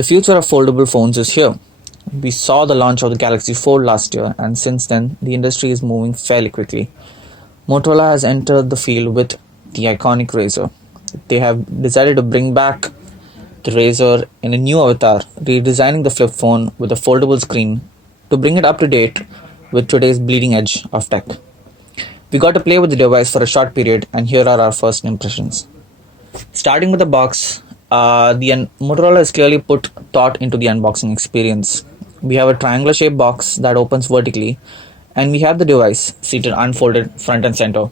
The future of foldable phones is here. We saw the launch of the Galaxy Fold last year, and since then, the industry is moving fairly quickly. Motorola has entered the field with the iconic Razr. They have decided to bring back the Razr in a new avatar, redesigning the flip phone with a foldable screen to bring it up to date with today's bleeding edge of tech. We got to play with the device for a short period, and here are our first impressions. Starting with the box, Motorola has clearly put thought into the unboxing experience. We have a triangular shaped box that opens vertically, and we have the device seated unfolded front and center.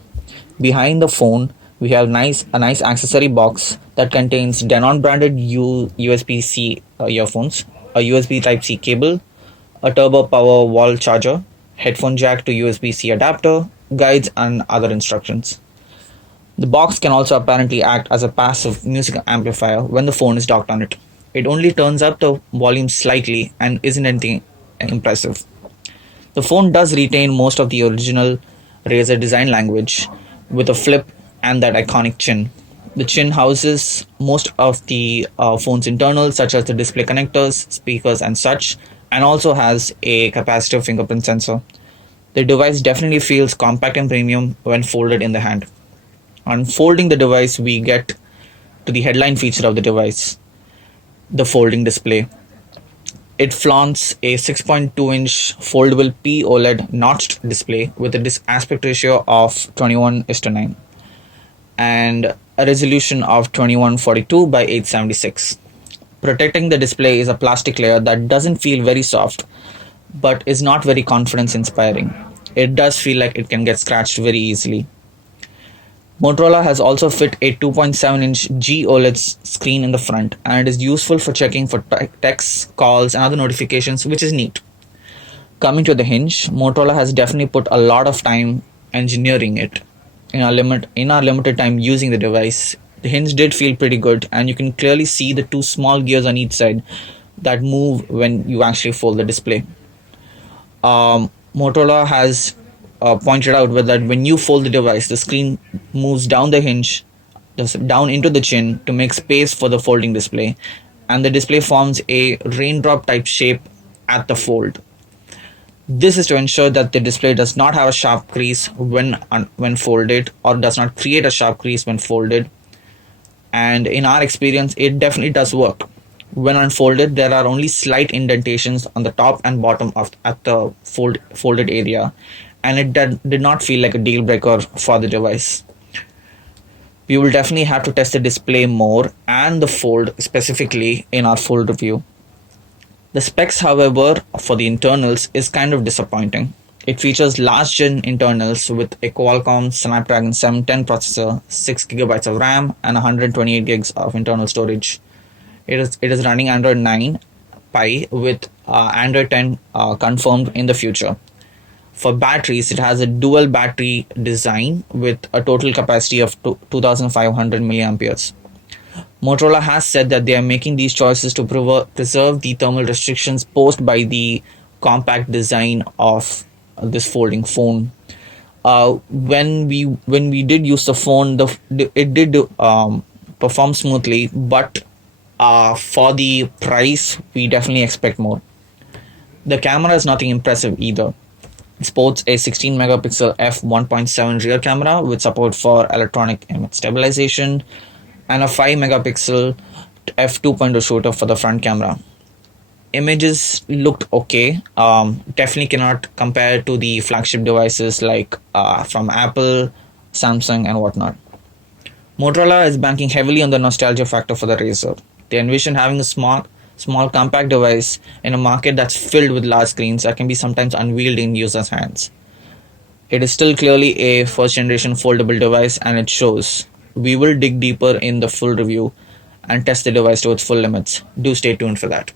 Behind the phone, we have a nice accessory box that contains Denon branded USB-C earphones, a USB Type-C cable, a turbo power wall charger, headphone jack to USB-C adapter, guides, and other instructions. The box can also apparently act as a passive music amplifier when the phone is docked on it. It only turns up the volume slightly and isn't anything impressive. The phone does retain most of the original Razr design language with a flip and that iconic chin. The chin houses most of the phone's internals, such as the display connectors, speakers, and such, and also has a capacitive fingerprint sensor. The device definitely feels compact and premium when folded in the hand. Unfolding the device, we get to the headline feature of the device, the folding display. It flaunts a 6.2-inch foldable POLED notched display with a aspect ratio of 21:9 and a resolution of 2142 by 876. Protecting the display is a plastic layer that doesn't feel very soft, but is not very confidence inspiring. It does feel like it can get scratched very easily. Motorola has also fit a 2.7-inch G-OLED screen in the front, and it is useful for checking for texts, calls, and other notifications, which is neat. Coming to the hinge, Motorola has definitely put a lot of time engineering it. In our limited time using the device, the hinge did feel pretty good, and you can clearly see the two small gears on each side that move when you actually fold the display. Motorola has pointed out that when you fold the device, the screen moves down the hinge, down into the chin to make space for the folding display, and the display forms a raindrop type shape at the fold. This is to ensure that the display does not have a sharp crease when folded, or does not create a sharp crease when folded. And in our experience, it definitely does work. When unfolded, there are only slight indentations on the top and bottom at the folded area, and it did not feel like a deal breaker for the device. We will definitely have to test the display more and the fold specifically in our full review. The specs, however, for the internals is kind of disappointing. It features last gen internals with a Qualcomm Snapdragon 710 processor, 6 GB of RAM, and 128 gigs of internal storage. It is running Android 9 Pie with Android 10 confirmed in the future. For batteries, it has a dual battery design with a total capacity of 2500 milliamperes. Motorola has said that they are making these choices to preserve the thermal restrictions posed by the compact design of this folding phone. When we did use the phone, it did perform smoothly, but for the price, we definitely expect more. The camera is nothing impressive either. It sports a 16 megapixel f1.7 rear camera with support for electronic image stabilization, and a 5 megapixel f2.0 shooter for the front camera. Images looked okay. Definitely cannot compare to the flagship devices like from Apple, Samsung, and whatnot. Motorola is banking heavily on the nostalgia factor for the Razr. They envision having a small compact device in a market that's filled with large screens that can be sometimes unwieldy in users' hands. It is still clearly a first generation foldable device, and it shows. We will dig deeper in the full review and test the device to its full limits. Do stay tuned for that.